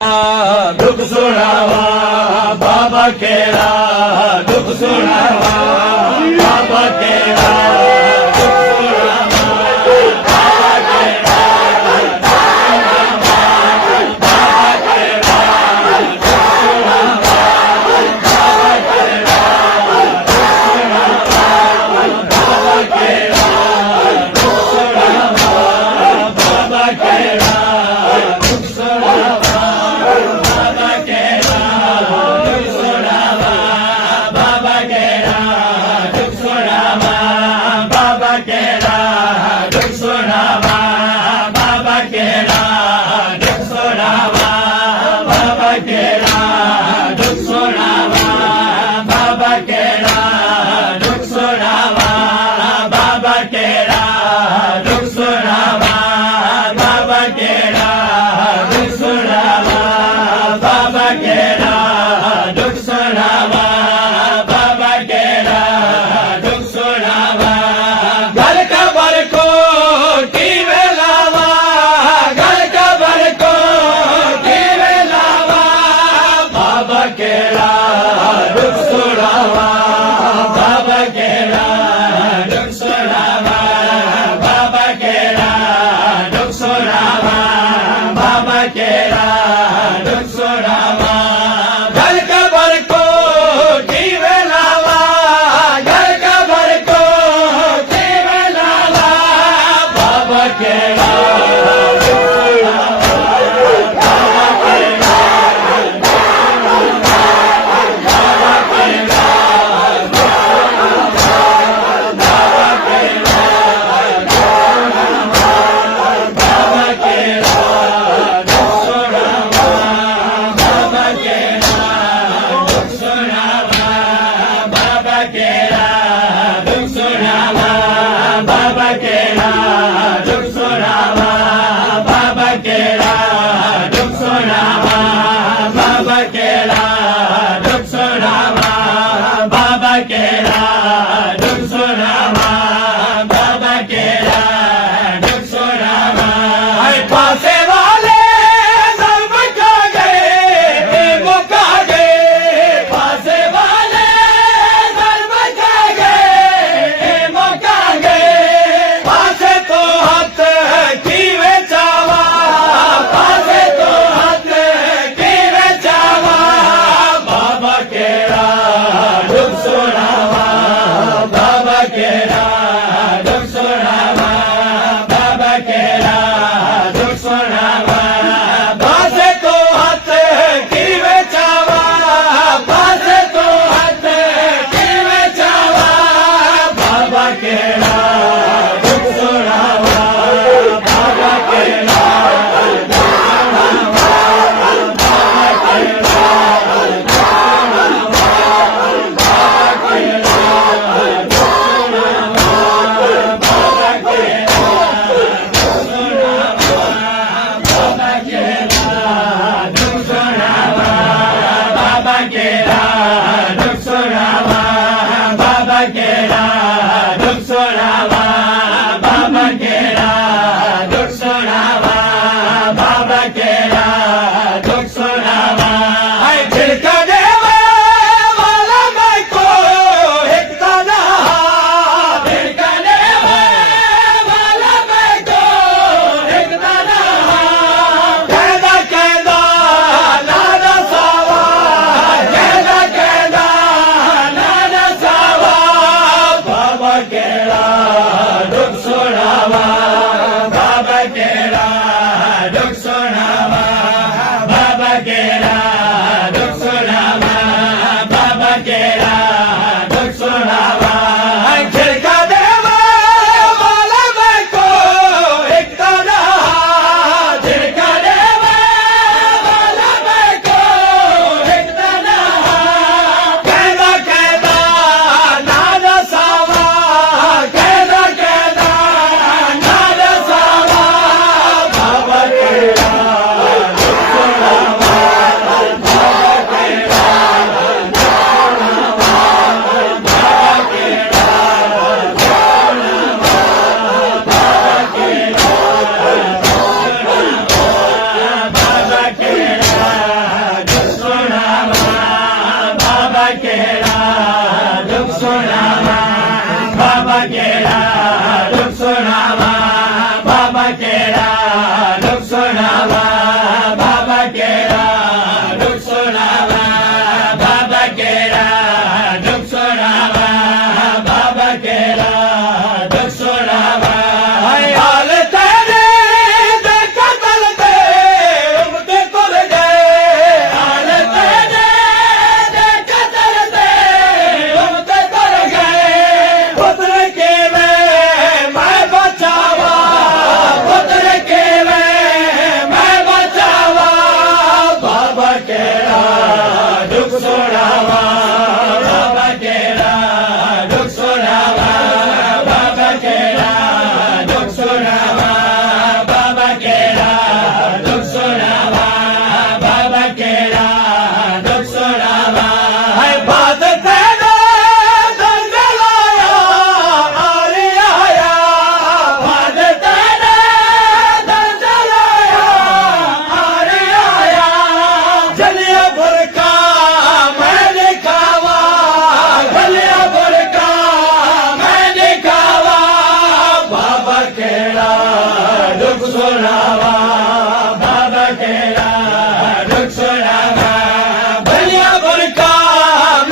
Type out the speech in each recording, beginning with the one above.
दुख सुनावा बाबा केड़ा दुख सुनावा बाबा केड़ा दुख सुनावा बाबा केड़ा दुख सुनावा बाबा केड़ा दुख सुनावा बाबा केड़ा दुख सुनावा बाबा केड़ा दुख सुनावा हाल तेरे दे कतल ते उमते कुल गए हाल तेरे दे कतल ते उमते कुल गए पुत्र के मैं बचावा पुत्र के मैं बचावा बाबा केड़ा दुख सुनावा बाबा केड़ा दुख सुनावा बाबा केड़ा दुख सुनावा बाबा केड़ा दुख सुनावा बाबा केड़ा दुख सुनावा है बात तेरा दर्द लाया आरे आया बात तेरा दर्द लाया आरे आया जलिया बुरका मैंने खावा जलिया बुरका मैंने खावा बाबा केड़ा दुख सुनावा बाबा केड़ा दुख सुनावा जलिया बुरका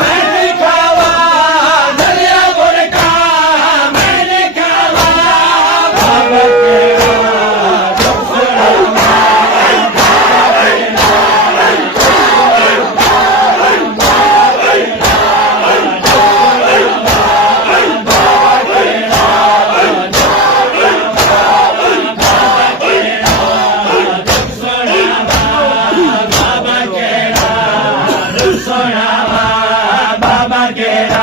मैंने खावा जलिया बुरका मैंने खावा बाबा केड़ा दुख सुनावा बाबा केड़ा दुख सुनावा बाबा केड़ा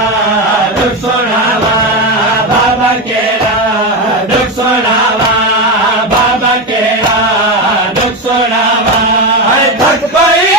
दुख सुनावा बाबा केड़ा दुख सुनावा बाबा केड़ा दुख सुनावा थक पई